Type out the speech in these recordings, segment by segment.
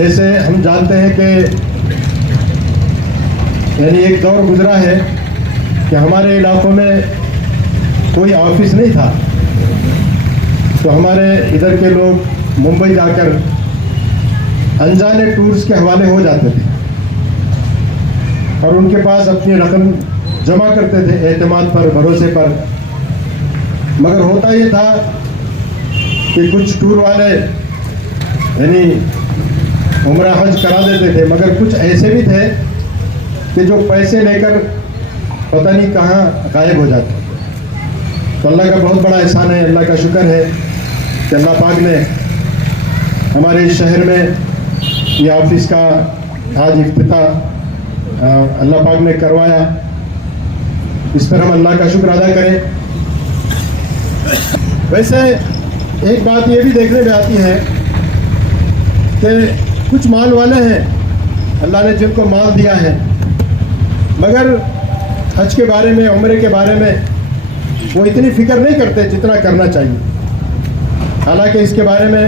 جیسے ہم جانتے ہیں کہ یعنی ایک دور گزرا ہے کہ ہمارے علاقوں میں کوئی آفس نہیں تھا، تو ہمارے ادھر کے لوگ ممبئی جا کر انجانے ٹورز کے حوالے ہو جاتے تھے اور ان کے پاس اپنی رقم جمع کرتے تھے اعتماد پر، بھروسے پر. مگر ہوتا یہ تھا کہ کچھ ٹور والے یعنی عمرہ حج کرا دیتے تھے، مگر کچھ ایسے بھی تھے کہ جو پیسے لے کر پتہ نہیں کہاں غائب ہو جاتے. تو اللہ کا بہت بڑا احسان ہے، اللہ کا شکر ہے کہ اللہ پاک نے ہمارے اس شہر میں یہ آفس کا آج افتتاح اللہ پاک نے کروایا. اس پر ہم اللہ کا شکر ادا کریں. ویسے ایک بات یہ بھی دیکھنے میں آتی ہے کہ کچھ مال والے ہیں، اللہ نے جن کو مال دیا ہے، مگر حج کے بارے میں، عمرے کے بارے میں وہ اتنی فکر نہیں کرتے جتنا کرنا چاہیے. حالانکہ اس کے بارے میں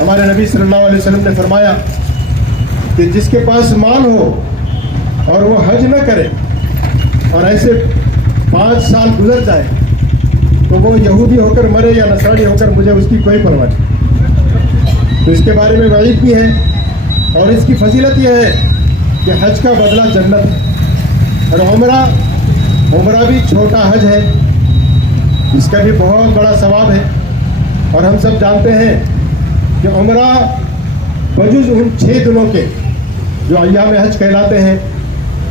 ہمارے نبی صلی اللہ علیہ وسلم نے فرمایا کہ جس کے پاس مال ہو اور وہ حج نہ کرے اور ایسے 5 سال گزر جائے تو وہ یہودی ہو کر مرے یا نصرانی ہو کر، مجھے اس کی کوئی پرواہ نہیں. تو اس کے بارے میں وعید بھی ہے اور اس کی فضیلت یہ ہے کہ حج کا بدلہ جنت ہے، اور عمرہ بھی چھوٹا حج ہے، اس کا بھی بہت بڑا ثواب ہے. اور ہم سب جانتے ہیں کہ عمرہ بجز ان 6 دنوں کے جو ایام حج کہلاتے ہیں،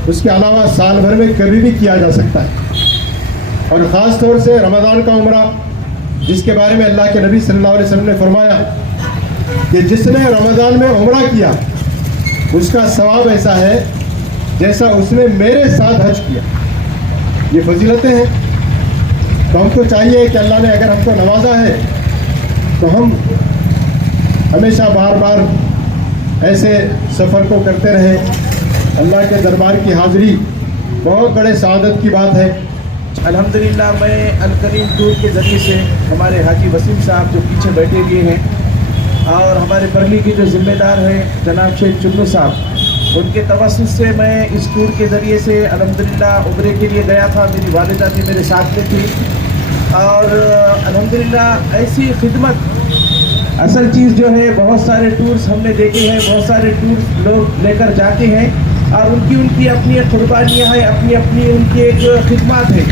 اس کے علاوہ سال بھر میں کبھی بھی کیا جا سکتا ہے. اور خاص طور سے رمضان کا عمرہ، جس کے بارے میں اللہ کے نبی صلی اللہ علیہ وسلم نے فرمایا کہ جس نے رمضان میں عمرہ کیا اس کا ثواب ایسا ہے جیسا اس نے میرے ساتھ حج کیا. یہ فضیلتیں ہیں. تو ہم کو چاہیے کہ اللہ نے اگر ہم کو نوازا ہے تو ہم ہمیشہ بار بار ایسے سفر کو کرتے رہیں. اللہ کے دربار کی حاضری بہت بڑے سعادت کی بات ہے. الحمدللہ میں الکریم ٹور کے ذریعے سے ہمارے حاجی وسیم صاحب جو پیچھے بیٹھے ہوئے ہیں اور ہمارے برلی کے جو ذمہ دار ہیں جناب شیخ چنو صاحب، ان کے توسط سے میں اس ٹور کے ذریعے سے الحمدللہ عمرے کے لیے گیا تھا. میری والدہ بھی میرے ساتھ میں تھی اور الحمدللہ ایسی خدمت اصل چیز جو ہے. بہت سارے ٹورس ہم نے دیکھے ہیں، بہت سارے ٹورس لوگ لے کر جاتے ہیں اور ان کی اپنی ایک قربانیاں ہیں، اپنی ان کی ایک خدمات ہیں.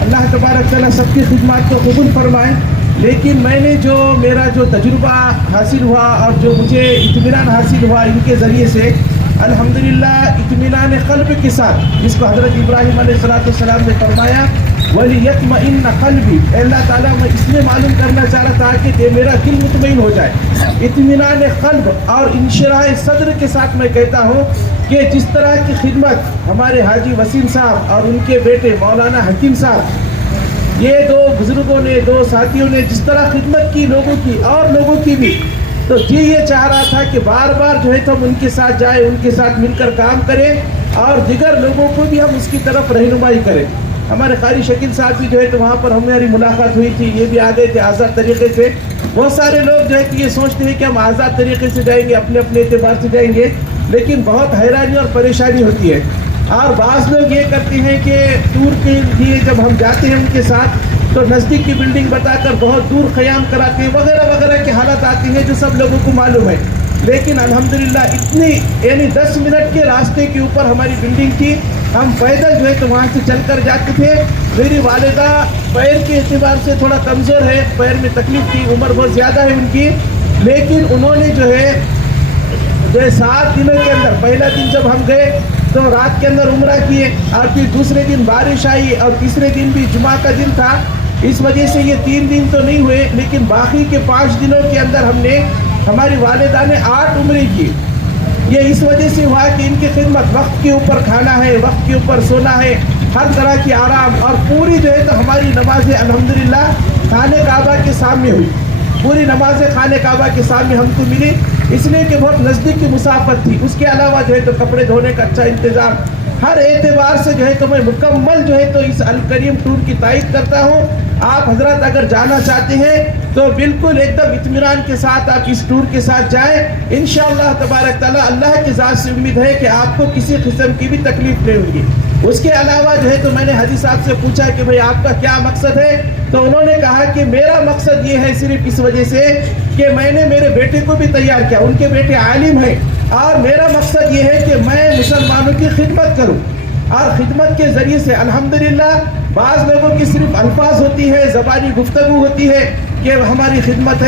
اللہ تبارک تعالیٰ سب کی خدمات کو قبول فرمائے. لیکن میں نے میرا جو تجربہ حاصل ہوا اور جو مجھے اطمینان حاصل ہوا ان کے ذریعے سے، الحمدللہ اطمینان قلب کے ساتھ، جس کو حضرت ابراہیم علیہ السلام نے فرمایا وَلِيَطْمَئِنَّ قَلْبِي، اللہ تعالیٰ میں اس لیے معلوم کرنا چاہ رہا تھا کہ میرا دل مطمئن ہو جائے. اطمینان قلب اور انشراح صدر کے ساتھ میں کہتا ہوں کہ جس طرح کی خدمت ہمارے حاجی وسیم صاحب اور ان کے بیٹے مولانا حکیم صاحب، یہ 2 بزرگوں نے، 2 ساتھیوں نے جس طرح خدمت کی لوگوں کی اور لوگوں کی بھی، تو یہ چاہ رہا تھا کہ بار بار جو ہے تو ہم ان کے ساتھ جائیں، ان کے ساتھ مل کر کام کریں اور دیگر لوگوں کو بھی ہم اس کی طرف رہنمائی کریں. ہمارے قاری شکیل صاحب بھی جو ہے تو وہاں پر ہماری ملاقات ہوئی تھی، یہ بھی آ گئے تھے آزاد طریقے سے. بہت سارے لوگ جو ہے کہ یہ سوچتے ہیں کہ ہم آزاد طریقے سے جائیں گے، اپنے اعتبار سے جائیں گے، لیکن بہت حیرانی اور پریشانی ہوتی ہے. اور بعض لوگ یہ کرتے ہیں کہ ٹور کے لیے جب ہم جاتے ہیں ان کے ساتھ تو نزدیک کی بلڈنگ بتا کر بہت دور قیام کراتے ہیں، وغیرہ وغیرہ کے حالات آتی ہیں جو سب لوگوں کو معلوم ہے. لیکن الحمدللہ اتنی یعنی 10 منٹ کے راستے کے اوپر ہماری بلڈنگ تھی. ہم پیدل جو ہے تو وہاں سے چل کر جاتے تھے. میری والدہ پیر کے اعتبار سے تھوڑا کمزور ہے، پیر میں تکلیف تھی، عمر بہت زیادہ ہے ان کی، لیکن انہوں نے جو ہے 7 دنوں کے اندر، پہلا دن جب ہم گئے تو رات کے اندر عمرہ کیے اور پھر دوسرے دن بارش آئی اور تیسرے دن بھی جمعہ کا دن تھا. اس وجہ سے یہ 3 دن تو نہیں ہوئے، لیکن باقی کے 5 دنوں کے اندر ہم نے، ہماری والدہ نے 8 عمرے کی. یہ اس وجہ سے ہوا کہ ان کی خدمت، وقت کے اوپر کھانا ہے، وقت کے اوپر سونا ہے، ہر طرح کی آرام، اور پوری جو ہے تو ہماری نمازیں الحمدللہ خانہ کعبہ کے سامنے ہوئی. پوری نمازیں خانہ کعبہ کے سامنے ہم کو ملی، اس لیے کہ بہت نزدیک کی مسافت تھی. اس کے علاوہ جو ہے تو کپڑے دھونے کا اچھا انتظام، ہر اعتبار سے جو ہے تو میں مکمل جو ہے تو اس الکریم ٹور کی تائید کرتا ہوں. آپ حضرات اگر جانا چاہتے ہیں تو بالکل ایک دم اطمینان کے ساتھ آپ اس ٹور کے ساتھ جائیں. انشاءاللہ تبارک تعالیٰ اللہ کی ذات سے امید ہے کہ آپ کو کسی قسم کی بھی تکلیف نہیں ہوگی. اس کے علاوہ جو ہے تو میں نے حاجی صاحب سے پوچھا کہ بھئی آپ کا کیا مقصد ہے؟ تو انہوں نے کہا کہ میرا مقصد یہ ہے صرف اس وجہ سے کہ میں نے میرے بیٹے کو بھی تیار کیا. ان کے بیٹے عالم ہیں اور میرا مقصد یہ ہے کہ میں مسلمانوں کی خدمت کروں, اور خدمت کے ذریعے سے الحمدللہ بعض لوگوں کی صرف الفاظ ہوتی ہے, زبانی گفتگو ہوتی ہے کہ ہماری خدمت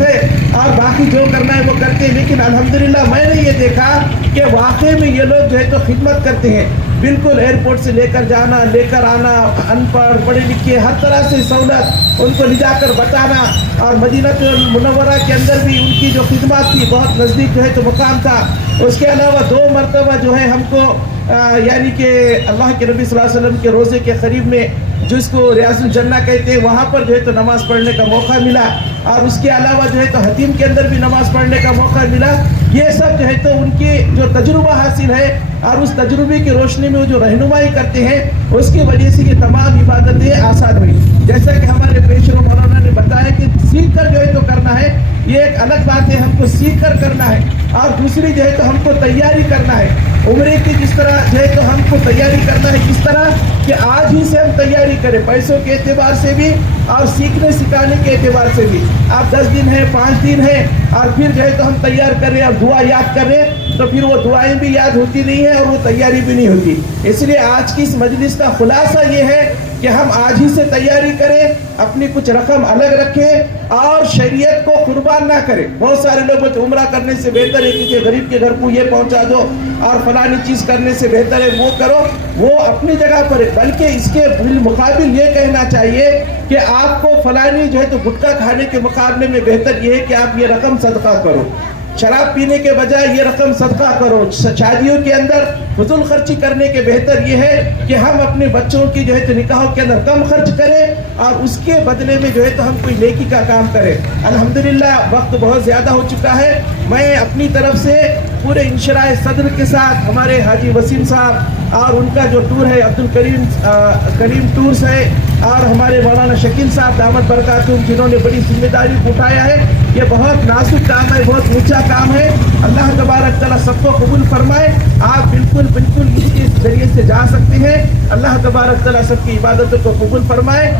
ہے اور باقی جو کرنا ہے وہ کرتے ہیں, لیکن الحمدللہ میں نے یہ دیکھا کہ واقعی میں یہ لوگ جو ہے تو خدمت کرتے ہیں. بالکل ایئرپورٹ سے لے کر جانا, لے کر آنا, ان پڑھ پڑھے لکھے ہر طرح سے سہولت ان کو لے جا کر بتانا. اور مدینہ المنورہ کے اندر بھی ان کی جو خدمات تھی بہت نزدیک جو ہے تو مقام تھا. اس کے علاوہ 2 مرتبہ جو ہے ہم کو یعنی کہ اللہ کے نبی صلی اللہ علیہ وسلم کے روزے کے قریب میں جس کو ریاض الجنہ کہتے ہیں وہاں پر جو ہے تو نماز پڑھنے کا موقع ملا, اور اس کے علاوہ جو ہے تو حتیم کے اندر بھی نماز پڑھنے کا موقع ملا. یہ سب جو ہے تو ان کی جو تجربہ حاصل ہے اور اس تجربے کی روشنی میں وہ جو رہنمائی کرتے ہیں اس کی وجہ سے یہ تمام عبادتیں آسان ہوئی. جیسا کہ ہمارے پیشرو مولانا نے بتایا کہ سیکھ کر جو ہے تو کرنا ہے, یہ ایک الگ بات ہے, ہم کو سیکھ کر کرنا ہے, اور دوسری جو ہے تو ہم کو تیاری کرنا ہے. عمرے کی جس طرح جو ہے تو ہم کو تیاری کرنا ہے, کس طرح کہ آج ہی سے ہم تیاری کریں, پیسوں کے اعتبار سے بھی اور سیکھنے سکھانے کے اعتبار سے بھی. آپ 10 دن ہیں, 5 دن ہیں, اور پھر جو ہے تو ہم تیار کریں اور دعا یاد کریں تو پھر وہ دعائیں بھی یاد ہوتی نہیں ہیں اور وہ تیاری بھی نہیں ہوتی. اس لیے آج کی اس مجلس کا خلاصہ یہ ہے کہ ہم آج ہی سے تیاری کریں, اپنی کچھ رقم الگ رکھیں اور شریعت کو قربان نہ کریں. بہت سارے لوگ تو عمرہ کرنے سے بہتر ہے کہ غریب کے گھر کو یہ پہنچا دو اور فلانی چیز کرنے سے بہتر ہے وہ کرو, وہ اپنی جگہ پر ہے. بلکہ اس کے بالمقابل یہ کہنا چاہیے کہ آپ کو فلانی جو ہے تو گٹکا کھانے کے مقابلے میں بہتر یہ ہے کہ آپ یہ رقم صدقہ کرو. شراب پینے کے بجائے یہ رقم صدقہ کرو. شادیوں کے اندر فضول خرچی کرنے کے بہتر یہ ہے کہ ہم اپنے بچوں کی جو ہے تو نکاحوں کے اندر کم خرچ کریں اور اس کے بدلے میں جو ہے تو ہم کوئی نیکی کا کام کریں. الحمدللہ وقت بہت زیادہ ہو چکا ہے. میں اپنی طرف سے پورے انشراح صدر کے ساتھ ہمارے حاجی وسیم صاحب اور ان کا جو ٹور ہے عبدالکریم ٹورز ہے, اور ہمارے مولانا شکیل صاحب دامت برکاتہم جنہوں نے بڑی ذمہ داری اٹھایا ہے. یہ بہت نازک کام ہے, بہت اونچا کام ہے. اللہ تبارک تعالیٰ سب کو قبول فرمائے. آپ بالکل اس کے ذریعے سے جا سکتے ہیں. اللہ تبارک تعالیٰ سب کی عبادتوں کو قبول فرمائے.